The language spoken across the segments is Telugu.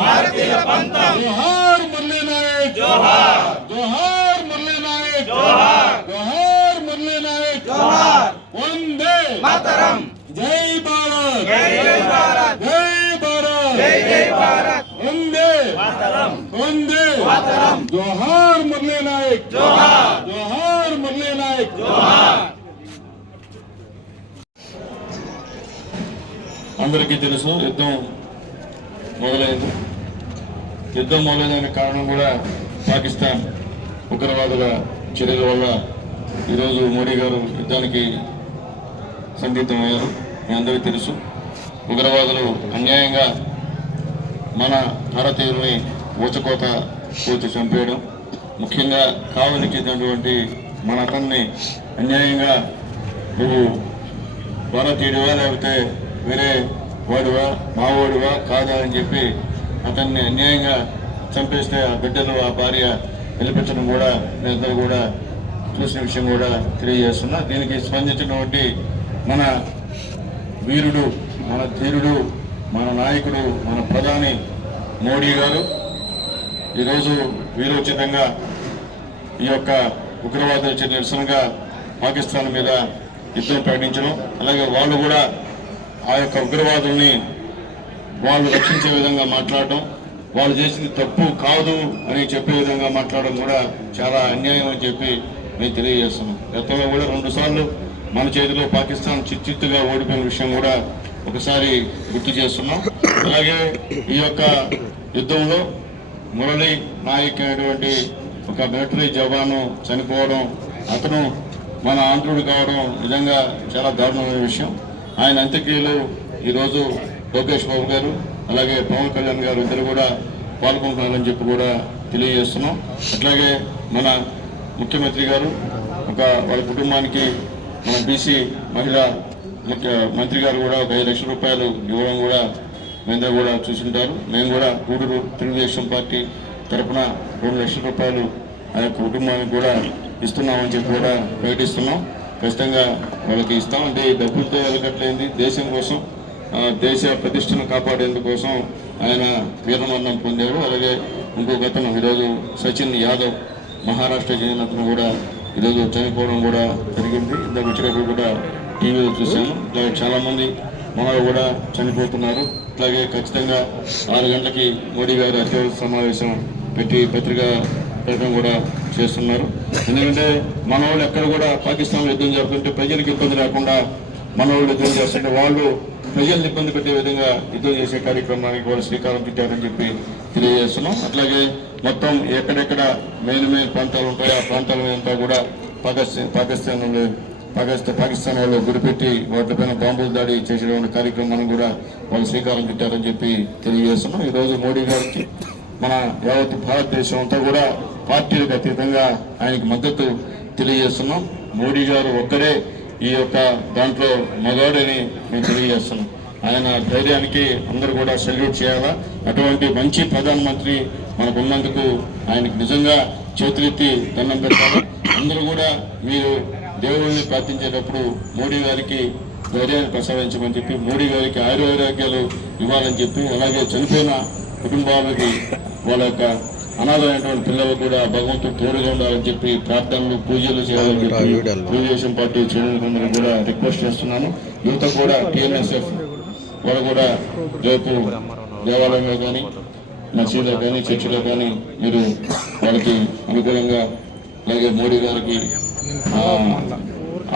భారతీయుల పంతం జోహార్ మురళీ నాయక్ జోహార్ జోహార్ మురళీ నాయక్ జోహార్ జోహార్ మురళీ నాయక్ జోహార్ వందే మాతరం జై భారత్ జై జై భారత్ జై భారత్ జై జై భారత్ వందే మాతరం వందే మాతరం జోహార్ మురళీ నాయక్ జోహార్ జోహార్ మురళీ నాయక్ జోహార్ అందరికీ తెలుసు యుద్ధం మొదలైంది. యుద్ధం మొదలైన కారణం కూడా పాకిస్తాన్ ఉగ్రవాదుల చర్యల వల్ల ఈరోజు మోడీ గారు యుద్ధానికి సందిగ్ధమయ్యారు. మీ అందరికీ తెలుసు. ఉగ్రవాదులు అన్యాయంగా మన భారతీయుల్ని ఊచకోత కూర్చి చంపేయడం ముఖ్యంగా కావలికి మన అతన్ని అన్యాయంగా నువ్వు భారతీయుడివా లేకపోతే వేరే వాడివా మావోడివా కాదా అని చెప్పి అతన్ని అన్యాయంగా చంపేస్తే ఆ బిడ్డలు ఆ భార్య పిలిపించడం కూడా మీరందరూ కూడా చూసిన విషయం కూడా తెలియజేస్తున్నా. దీనికి స్పందించినటువంటి మన వీరుడు మన ధీరుడు మన నాయకుడు మన ప్రధాని మోడీ గారు ఈరోజు వీరోచితంగా ఈ యొక్క ఉగ్రవాదుల చర్య నిరసనగా పాకిస్తాన్ మీద యుద్ధం ప్రకటించడం అలాగే వాళ్ళు కూడా ఆ యొక్క ఉగ్రవాదుల్ని వాళ్ళు రక్షించే విధంగా మాట్లాడడం వాళ్ళు చేసింది తప్పు కాదు అని చెప్పే విధంగా మాట్లాడడం కూడా చాలా అన్యాయం అని చెప్పి నేను తెలియజేస్తున్నాం గతంలో కూడా రెండుసార్లు మన చేతిలో పాకిస్తాన్ చిత్తిత్తుగా ఓడిపోయిన విషయం కూడా ఒకసారి గుర్తు చేస్తున్నాం. అలాగే ఈ యొక్క యుద్ధంలో మురళి నాయక్ అనేటువంటి ఒక మిలిటరీ జవాను చనిపోవడం అతను మన ఆంధ్రుడు కావడం నిజంగా చాలా దారుణమైన విషయం. ఆయన అంత్యక్రియలు ఈరోజు లోకేష్ బాబు గారు అలాగే పవన్ కళ్యాణ్ గారు ఇద్దరు కూడా పాల్గొంటున్నారని చెప్పి కూడా తెలియజేస్తున్నాం. అట్లాగే మన ముఖ్యమంత్రి గారు ఒక వాళ్ళ కుటుంబానికి మన బీసీ మహిళా ముఖ్య మంత్రి గారు కూడా ఒక ఐదు లక్షల రూపాయలు ఇవ్వడం కూడా మేందరూ కూడా చూసింటారు. మేము కూడా గూడూరు తెలుగుదేశం పార్టీ తరపున రెండు లక్షల రూపాయలు ఆ యొక్క కుటుంబానికి కూడా ఇస్తున్నామని చెప్పి కూడా ప్రకటిస్తున్నాం. ఖచ్చితంగా వాళ్ళకి ఇస్తాం. అంటే డబ్బులతో వెళ్ళగట్లేంది దేశం కోసం దేశ ప్రతిష్టను కాపాడేందుకోసం ఆయన వీరమరణం పొందాడు అలాగే ఇంకొక అతను ఈరోజు సచిన్ యాదవ్ మహారాష్ట్ర చెందిన అతను కూడా ఈరోజు చనిపోవడం కూడా జరిగింది. ఇందాక వచ్చినప్పుడు కూడా టీవీలో చూశాను ఇట్లాగే చాలామంది మనలో కూడా చనిపోతున్నారు. అట్లాగే ఖచ్చితంగా ఆరు గంటలకి మోడీ గారు అత్యవసర సమావేశం పెట్టి పత్రికా ప్రకటన కూడా చేస్తున్నారు. ఎందుకంటే మన వాళ్ళు ఎక్కడ కూడా పాకిస్తాన్ యుద్ధం జరుగుతుంటే ప్రజలకు ఇబ్బంది లేకుండా మన వాళ్ళు యుద్ధం చేస్తుంటే వాళ్ళు ప్రజల్ని ఇబ్బంది పెట్టే విధంగా యుద్ధం చేసే కార్యక్రమానికి వాళ్ళు శ్రీకారం చుట్టారని చెప్పి తెలియజేస్తున్నాం. అట్లాగే మొత్తం ఎక్కడెక్కడ మెయిన్ మెయిన్ ప్రాంతాలు ఉంటాయో ఆ ప్రాంతాల మీద అంతా కూడా పాకిస్తాన్ పాకిస్తాన్ పాకిస్తాన్ పాకిస్తాన్ వాళ్ళు గురిపెట్టి వాటిపైన బాంబులు దాడి చేసేటువంటి కార్యక్రమాన్ని కూడా వాళ్ళు శ్రీకారం చుట్టారని చెప్పి తెలియజేస్తున్నాం. ఈరోజు మోడీ గారికి మన యావత్ భారతదేశం అంతా కూడా పార్టీలకు అతీతంగా ఆయనకు మద్దతు తెలియజేస్తున్నాం. మోడీ గారు ఒక్కరే ఈ యొక్క దాంట్లో మగాడని మేము తెలియజేస్తున్నాం. ఆయన ధైర్యానికి అందరూ కూడా సెల్యూట్ చేయాలా? అటువంటి మంచి ప్రధానమంత్రి మనకు ఉన్నందుకు ఆయనకు నిజంగా చేతులెత్తి దండం పెట్టాలి. అందరూ కూడా మీరు దేవుడిని ప్రార్థించేటప్పుడు మోడీ గారికి ధైర్యాన్ని ప్రసాదించమని చెప్పి మోడీ గారికి ఆయురారోగ్యాలు ఇవ్వాలని చెప్పి అలాగే చనిపోయిన కుటుంబాలకి వాళ్ళ యొక్క అనాథమైనటువంటి పిల్లలు కూడా భగవంతుడు తోడుగా ఉండాలని చెప్పి ప్రార్థనలు పూజలు చేయాలని చెప్పి తెలుగుదేశం పార్టీ శ్రేణులందరూ కూడా రిక్వెస్ట్ చేస్తున్నాను. యువత కూడా టీఎన్ఎస్ఎఫ్ వాళ్ళు కూడా రేపు దేవాలయంలో కానీ మసీదులో కానీ చర్చిలో కానీ మీరు వాళ్ళకి అనుకూలంగా అలాగే మోడీ గారికి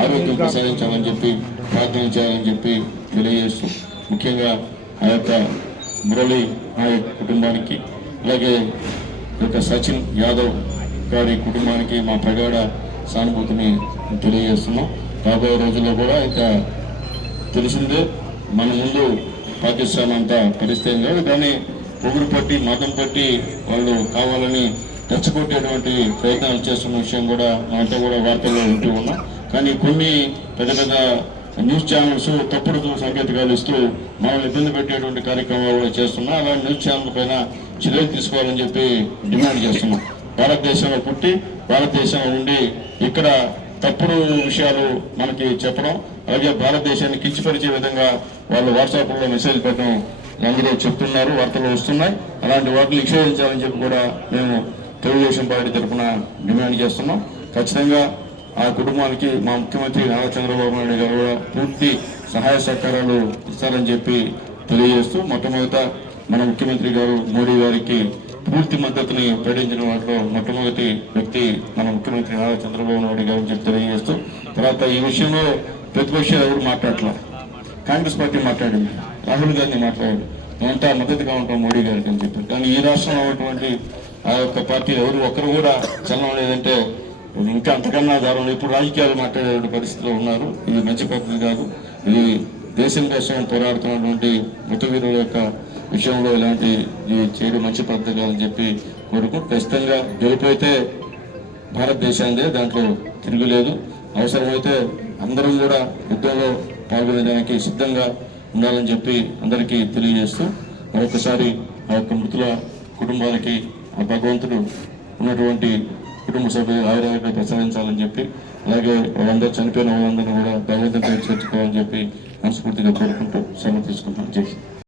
ఆరోగ్యం ప్రసాదించాలని చెప్పి ప్రార్థన చేయాలని చెప్పి తెలియజేస్తూ ముఖ్యంగా ఆ యొక్క మురళి నాయక్ కుటుంబానికి అలాగే యొక్క సచిన్ యాదవ్ గారి కుటుంబానికి మా ప్రగాఢ సానుభూతిని తెలియజేస్తున్నాం. రాబోయే రోజుల్లో కూడా ఇంకా తెలిసిందే మన ముందు పాకిస్తాన్ అంతా పరిస్థితి లేదు. కానీ పొగురు పట్టి మతం పట్టి వాళ్ళు కావాలని రెచ్చగొట్టేటువంటి ప్రయత్నాలు చేస్తున్న విషయం కూడా మనతో కూడా వార్తల్లో ఉంటూ ఉన్నాం. కానీ కొన్ని పెద్ద పెద్ద న్యూస్ ఛానల్స్ తప్పుడు సంకేతాలు ఇస్తూ మనల్ని ఇబ్బంది పెట్టేటువంటి కార్యక్రమాలు కూడా చేస్తున్నాం. అలాంటి న్యూస్ ఛానల్ పైన చర్యలు తీసుకోవాలని చెప్పి డిమాండ్ చేస్తున్నాం. భారతదేశంలో పుట్టి భారతదేశంలో ఉండి ఇక్కడ తప్పుడు విషయాలు మనకి చెప్పడం అలాగే భారతదేశాన్ని కించపరిచే విధంగా వాళ్ళు వాట్సాప్లో మెసేజ్ పెట్టడం అందరూ చెప్తున్నారు వార్తలు వస్తున్నాయి. అలాంటి వాటిని నిషేధించాలని చెప్పి కూడా మేము తెలుగుదేశం పార్టీ తరఫున డిమాండ్ చేస్తున్నాం. ఖచ్చితంగా ఆ కుటుంబానికి మా ముఖ్యమంత్రి నారా చంద్రబాబు నాయుడు గారు కూడా పూర్తి సహాయ సహకారాలు ఇస్తారని చెప్పి తెలియజేస్తూ మొట్టమొదట మన ముఖ్యమంత్రి గారు మోడీ గారికి పూర్తి మద్దతుని ప్రకటించిన వాటిలో మొట్టమొదటి వ్యక్తి మన ముఖ్యమంత్రి నారా చంద్రబాబు నాయుడు గారు అని చెప్పి తెలియజేస్తూ తర్వాత ఈ విషయంలో ప్రతిపక్షాలు ఎవరు మాట్లాడట్లా? కాంగ్రెస్ పార్టీ మాట్లాడింది రాహుల్ గాంధీ మాట్లాడాడు మేమంతా మద్దతుగా ఉంటాం మోడీ గారికి అని చెప్పి. కానీ ఈ రాష్ట్రంలో ఉన్నటువంటి ఆ యొక్క పార్టీ ఎవరు ఒక్కరు కూడా చలనం లేదంటే ఇది ఇంకా అంతకన్నా దారుణం. ఇప్పుడు రాజకీయాలు మాట్లాడే పరిస్థితిలో ఉన్నారు. ఇది మంచి పద్ధతి కాదు. ఇది దేశం కోసం పోరాడుతున్నటువంటి మృతవీరుల యొక్క విషయంలో ఇలాంటి ఇది చేయడం మంచి పద్ధతి కాదని చెప్పి కోరుకుంటూ ఖచ్చితంగా గెలిపోతే భారతదేశాందే దాంట్లో తిరుగులేదు అవసరమైతే అందరం కూడా యుద్ధంలో పాల్గొనడానికి సిద్ధంగా ఉండాలని చెప్పి అందరికీ తెలియజేస్తూ మరొకసారి ఆ యొక్క మృతుల కుటుంబానికి ఆ భగవంతుడు ఉన్నటువంటి కుటుంబ సభ్యులు ఆయుర్వేద ప్రసాదించాలని చెప్పి అలాగే వాళ్ళందరూ చనిపోయిన వాళ్ళందరినీ కూడా భగవంతుడితో చేర్చుకోవాలని చెప్పి మనస్ఫూర్తిగా కోరుకుంటూ సెలవు తీసుకుంటున్నాను జై